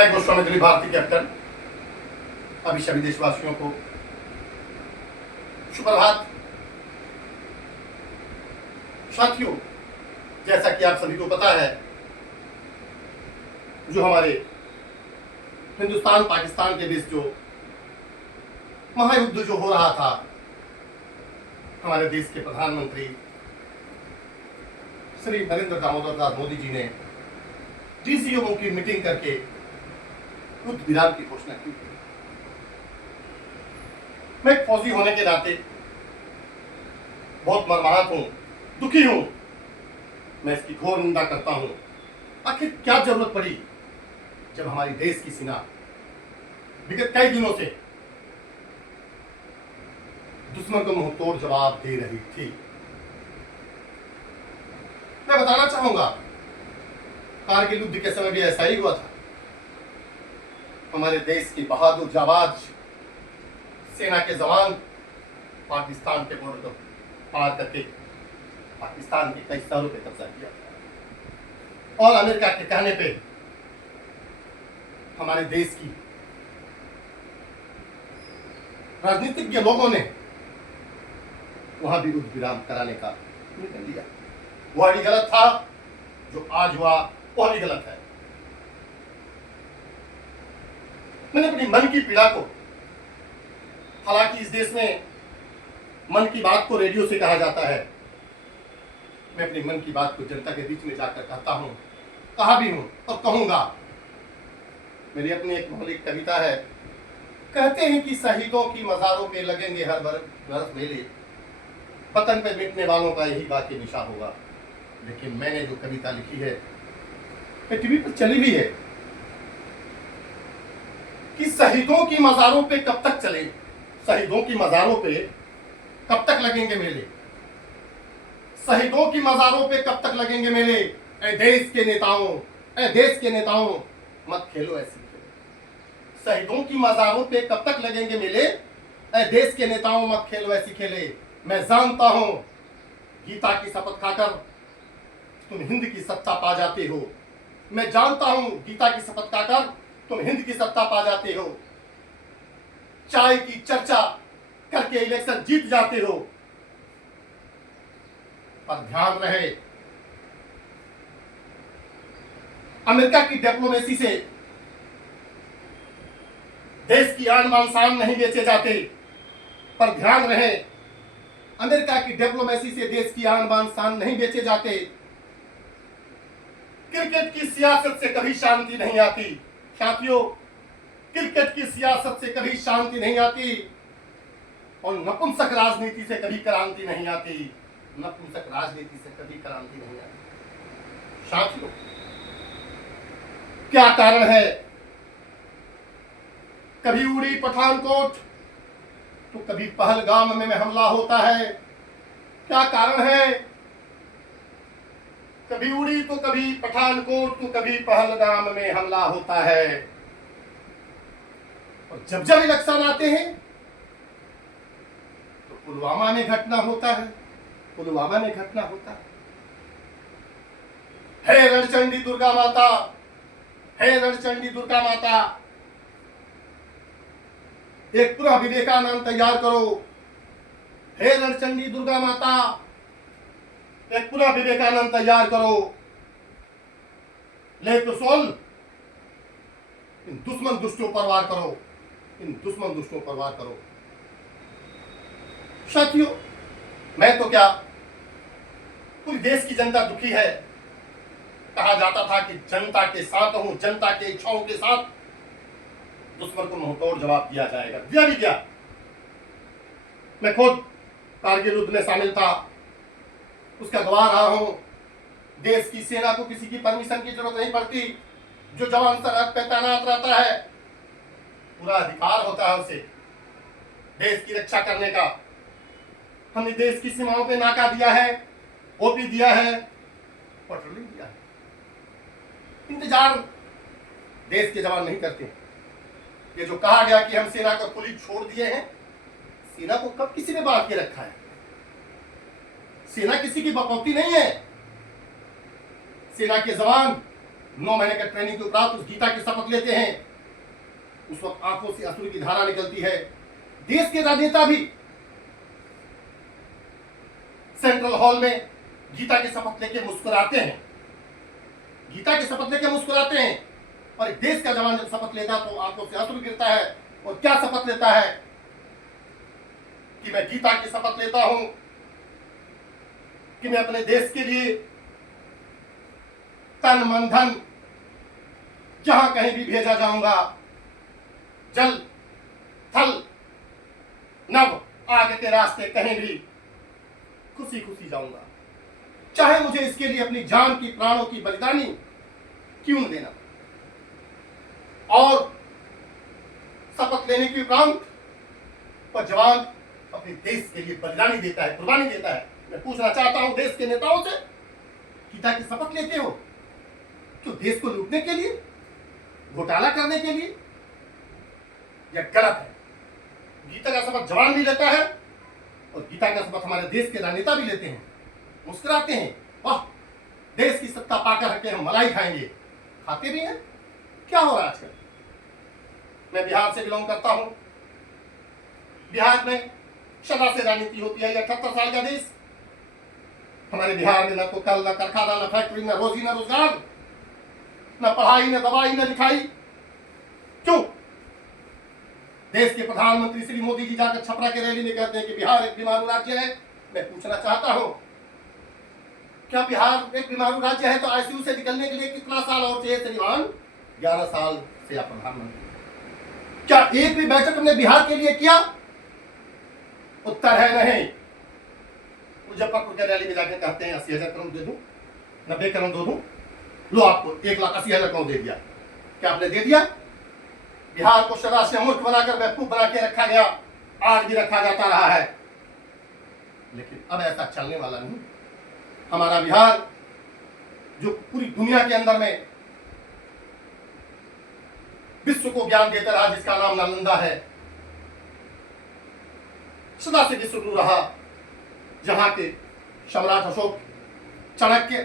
मैं गोस्वामी भारती कैप्टन अभी सभी देशवासियों को सुप्रभात। साथियों, जैसा कि आप सभी को पता है, जो हमारे हिंदुस्तान पाकिस्तान के बीच जो महायुद्ध जो हो रहा था, हमारे देश के प्रधानमंत्री श्री नरेंद्र दामोदर दास मोदी जी ने डीसीओ की मीटिंग करके युद्ध विराम की घोषणा की। मैं एक फौजी होने के नाते बहुत मर्माहत हूं, दुखी हूं। मैं इसकी घोर निंदा करता हूं। आखिर क्या जरूरत पड़ी जब हमारी देश की सेना विगत कई दिनों से दुश्मन को मुंह तोड़ जवाब दे रही थी। मैं बताना चाहूंगा, कारगिल युद्ध के समय भी ऐसा ही हुआ था। हमारे देश की बहादुर जाबाज सेना के जवान पाकिस्तान के बॉर्डर को पार करके पाकिस्तान के कई शहरों पे कब्जा किया और अमेरिका के कहने पे हमारे देश की राजनीतिज्ञ लोगों ने वहां भी युद्ध विराम कराने का निर्णय लिया। वह भी गलत था, जो आज हुआ वह भी गलत है। मैंने अपनी मन की पीड़ा को, हालांकि इस देश में मन की बात को रेडियो से कहा जाता है, मैं अपनी मन की बात को जनता के बीच में जाकर कहता हूं, कहा भी हूं और कहूंगा। मेरी अपनी एक मौलिक कविता है। कहते हैं कि शहीदों की मज़ारों पे लगेंगे हर बरस मेले, वतन पे मिटने वालों का यही बाकी निशा होगा। लेकिन मैंने जो कविता लिखी है, टीवी पर चली भी है, कि शहीदों की मज़ारों पे कब तक चले, शहीदों की मज़ारों पे कब तक लगेंगे मेले, शहीदों की मज़ारों पे कब तक लगेंगे मेले। ऐ देश के नेताओं, ऐ देश के नेताओं, मत खेलो ऐसी खेले। शहीदों की मज़ारों पे कब तक लगेंगे मेले, ऐ देश के नेताओं, मत खेलो ऐसी खेले। मैं जानता हूं गीता की शपथ खाकर तुम हिंद की सत्ता पा जाते हो। मैं जानता हूं गीता की शपथ खाकर तुम हिंद की सत्ता पा जाते हो। चाय की चर्चा करके इलेक्शन जीत जाते हो। पर ध्यान रहे, अमेरिका की डिप्लोमेसी से देश की आन बान शान नहीं बेचे जाते। पर ध्यान रहे, अमेरिका की डिप्लोमेसी से देश की आन बान शान नहीं बेचे जाते। क्रिकेट की सियासत से कभी शांति नहीं आती। साथियों, क्रिकेट की सियासत से कभी शांति नहीं आती और नपुंसक राजनीति से कभी क्रांति नहीं आती। नपुंसक राजनीति से कभी क्रांति नहीं आती। साथियों, क्या कारण है? कभी उड़ी पठानकोट तो कभी पहलगाम में हमला होता है। क्या कारण है? कभी उड़ी तो कभी पठानकोट तो कभी पहलगाम में हमला होता है। और जब जब इलेक्शन आते हैं तो पुलवामा में घटना होता है। पुलवामा में घटना होता है। हे रणचंडी दुर्गा माता, हे रणचंडी दुर्गा माता, एक पुनः विवेकानंद तैयार करो। हे रणचंडी दुर्गा माता, एक पुनः विवेकानंद तैयार करो। ले तो सोल, इन दुश्मन दुष्टों पर वार करो। इन दुश्मन दुष्टों पर वार करो। साथियों, मैं तो क्या, पूरी देश की जनता दुखी है। कहा जाता था कि जनता के साथ हूं, जनता के इच्छाओं के साथ दुश्मन को मुंहतोड़ जवाब दिया जाएगा। दिया भी क्या। मैं खुद कारगिल युद्ध में शामिल था, उसका गवाह रहा हूं। देश की सेना को किसी की परमिशन की जरूरत नहीं पड़ती। जो जवान सरहद पे तैनात रहता है, पूरा अधिकार होता है उसे देश की रक्षा करने का। हमने देश की सीमाओं पे नाका दिया है, ओपी दिया है, पेट्रोलिंग दिया है। इंतजार देश के जवान नहीं करते। ये जो कहा गया कि हम सेना को खुली छोड़ दिए हैं, सेना को कब किसी ने बांध के रखा है? सेना किसी की बकौती नहीं है। सेना के जवान 9 महीने के ट्रेनिंग के उपरांत उस गीता की शपथ लेते हैं, उस वक्त आंखों से अश्रु की धारा निकलती है। देश के राजनेता भी सेंट्रल हॉल में गीता की शपथ लेके मुस्कुराते हैं, गीता की शपथ लेके मुस्कुराते हैं। और एक देश का जवान जब शपथ लेता तो आंखों से अश्रु गिरता है। और क्या शपथ लेता है कि मैं गीता की शपथ लेता हूं कि मैं अपने देश के लिए तन मन धन जहां कहीं भी भेजा जाऊंगा, जल थल नभ आगे के रास्ते कहीं भी खुशी खुशी जाऊंगा, चाहे मुझे इसके लिए अपनी जान की प्राणों की बलिदानी क्यों न देना। और शपथ लेने के उपरांत पर जवान अपने देश के लिए बलिदानी देता है, कुर्बानी देता है। मैं पूछना चाहता हूं देश के नेताओं से, गीता की शपथ लेते हो क्यों? देश को लूटने के लिए, घोटाला करने के लिए? यह गलत है। गीता का शपथ जवान भी लेता है और गीता का शपथ हमारे देश के राजनेता भी लेते हैं, मुस्कुराते हैं, वाह देश की सत्ता पाकर के हम मलाई खाएंगे, खाते भी हैं। क्या हो रहा है आजकल? मैं बिहार से बिलोंग करता हूं। बिहार में सदा से राजनीति होती है। 78 साल का देश। हमारे बिहार में न तो कल, न कारखाना, न फैक्ट्री, न रोजी, न रोजगार, न पढ़ाई, न दवाई, न लिखाई। क्यों? देश के प्रधानमंत्री श्री मोदी जी जाकर छपरा के रैली में कहते हैं कि बिहार एक बीमारू राज्य है। मैं पूछना चाहता हूं, क्या बिहार एक बीमारू राज्य है तो आईसीयू से निकलने के लिए कितना साल और चाहिए श्रीमान? 11 साल से आप प्रधानमंत्री। क्या एक भी बैठक हमने बिहार के लिए किया? उत्तर है नहीं। मुजफ्फरपुर के रैली में जाकर कहते हैं 80,000 करोड़ दे दूं, 90 करोड़ दे दूं, लो आपको 1,80,000 करोड़ दे दिया। क्या आपने दे दिया? बिहार को सदा से मूर्ख बनाकर बेवकूफ बना के रखा गया, आज भी रखा जाता रहा है। लेकिन अब ऐसा चलने वाला नहीं। हमारा बिहार जो पूरी दुनिया के अंदर में विश्व को ज्ञान देता रहा, जिसका नाम नालंदा है, सदा से विश्वगुरु रहा, जहां के सम्राट अशोक, चाणक्य,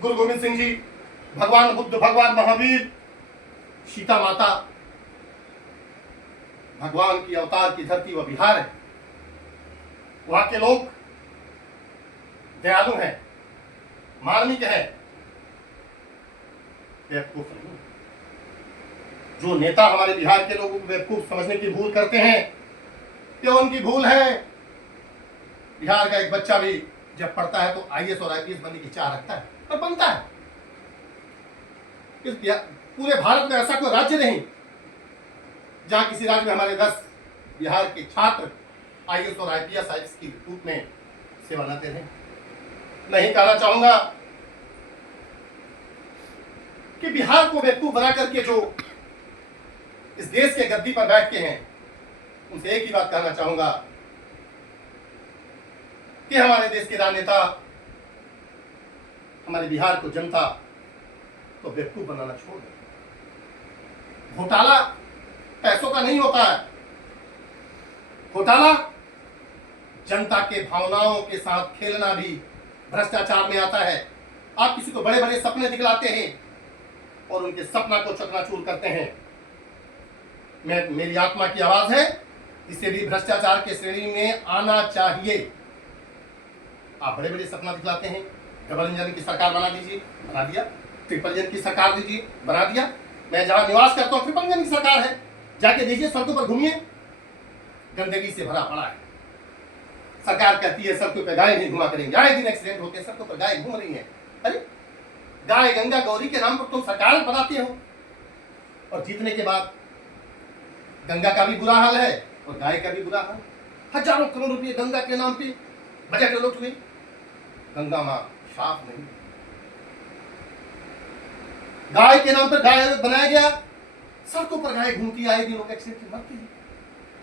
गुरु गोविंद सिंह जी, भगवान बुद्ध, भगवान महावीर, सीता माता, भगवान की अवतार की धरती वह बिहार है। वहां के लोग दयालु हैं, मार्मिक हैं, बेवकूफ नहीं। जो नेता हमारे बिहार के लोगों को बेवकूफ समझने की भूल करते हैं, क्यों उनकी भूल है। बिहार का एक बच्चा भी जब पढ़ता है तो आईएएस और आईपीएस बनने की चाह रखता है और बनता है। पूरे भारत में ऐसा कोई राज्य नहीं जहां किसी राज्य में हमारे 10 बिहार के छात्र आईएएस और आईपीएस की रूप में सेवा लेते हैं। नहीं कहना चाहूंगा कि बिहार को बेवकूफ बना करके जो इस देश के गद्दी पर बैठ के हैं, उनसे एक ही बात कहना चाहूंगा कि हमारे देश के राजनेता हमारे बिहार को जनता को बेवकूफ बनाना छोड़ दें। घोटाला पैसों का नहीं होता है। घोटाला जनता के भावनाओं के साथ खेलना भी भ्रष्टाचार में आता है। आप किसी को बड़े बड़े सपने दिखलाते हैं और उनके सपना को चकनाचूर करते हैं। मेरी आत्मा की आवाज है, इसे भी भ्रष्टाचार के श्रेणी में आना चाहिए। आप बड़े बड़े सपना दिखलाते हैं, डबल इंजन की सरकार बना दीजिए, बना दिया। ट्रिपल इंजन की सरकार दीजिए, बना दिया। मैं जहां निवास करता हूं ट्रिपल इंजन की सरकार है, जाके देखिए, सड़कों पर घूमिए, गंदगी से भरा पड़ा है। सरकार कहती है सड़कों पर गाय नहीं घुमा करेंगे, आए दिन एक्सीडेंट होते हैं, सड़कों पर गाय घूम रही है। अरे गाय गंगा गौरी के नाम पर तुम सरकार बनाते हो और जीतने के बाद गंगा का भी बुरा हाल है और गाय का भी बुरा हाल। हजारों करोड़ रुपए गंगा के नाम पे बजट लुट हुई। गंगा मां साफ नहीं, गाय के नाम पर गाय बनाया गया, सड़कों पर गाय घूमती, आए दिन लोग एक्सीडेंट मरते हैं,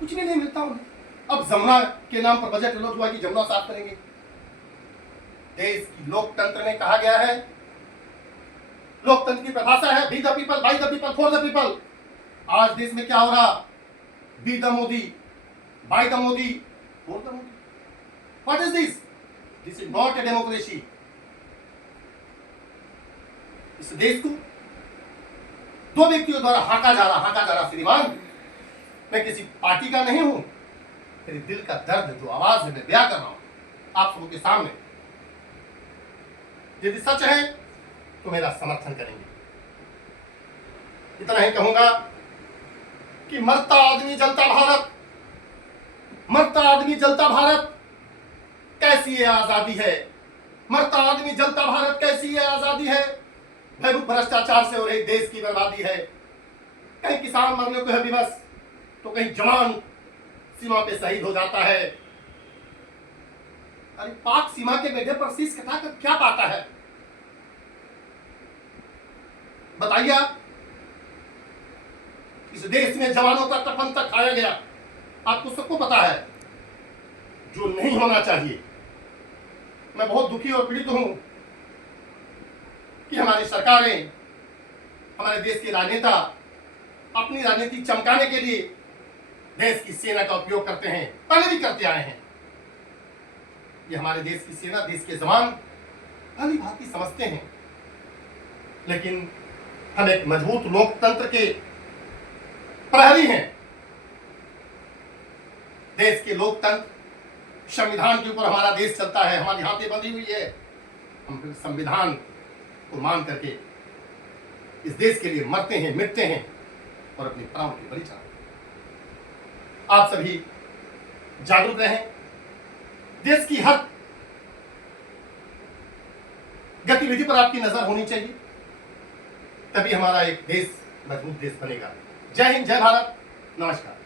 कुछ भी नहीं मिलता उन्हें। अब जमुना के नाम पर बजट लुट हुआ कि जमुना साफ करेंगे। देश की लोकतंत्र में कहा गया है, लोकतंत्र की परिभाषा है, be the people, by the people, for the people. आज देश में क्या हो रहा? Be the Modi, by the Modi, for the Modi. What is this? This is not a democracy. इस देश को दो व्यक्तियों द्वारा हाका जा रहा श्रीमान। मैं किसी पार्टी का नहीं हूं, मेरे दिल का दर्द जो आवाज में बयां कर रहा हूं आप सबके सामने। यदि सच है तो मेरा समर्थन करेंगे। इतना ही कहूंगा कि मरता आदमी जलता भारत, मरता आदमी जलता भारत, कैसी ये आजादी है। मरता आदमी जलता भारत, कैसी ये आजादी है। भयभूत भ्रष्टाचार से हो रही देश की बर्बादी है। कहीं किसान मरने को है विवश, तो कहीं जवान सीमा पे शहीद हो जाता है। अरे पाक सीमा के बेटे पर शीश कटाकर क्या पाता है, बताइए आप। इस देश में जवानों का तपन तक खाया गया, आपको सबको पता है, जो नहीं होना चाहिए। मैं बहुत दुखी और पीड़ित हूं कि हमारी सरकारें, हमारे देश के राजनेता अपनी राजनीति चमकाने के लिए देश की सेना का उपयोग करते हैं, पहले भी करते आए हैं। ये हमारे देश की सेना, देश के जवान भली भांति समझते हैं, लेकिन हम एक मजबूत लोकतंत्र के प्रहरी हैं। देश के लोकतंत्र, संविधान के ऊपर हमारा देश चलता है, हमारी हाथें बंधी हुई है। हम फिर संविधान को मान करके इस देश के लिए मरते हैं, मिटते हैं और अपने प्राणों की बलि चढ़ाते हैं। आप सभी जागरूक रहें। देश की हर गतिविधि पर आपकी नजर होनी चाहिए, तभी हमारा एक देश मजबूत देश बनेगा। जय हिंद, जय भारत, नमस्कार।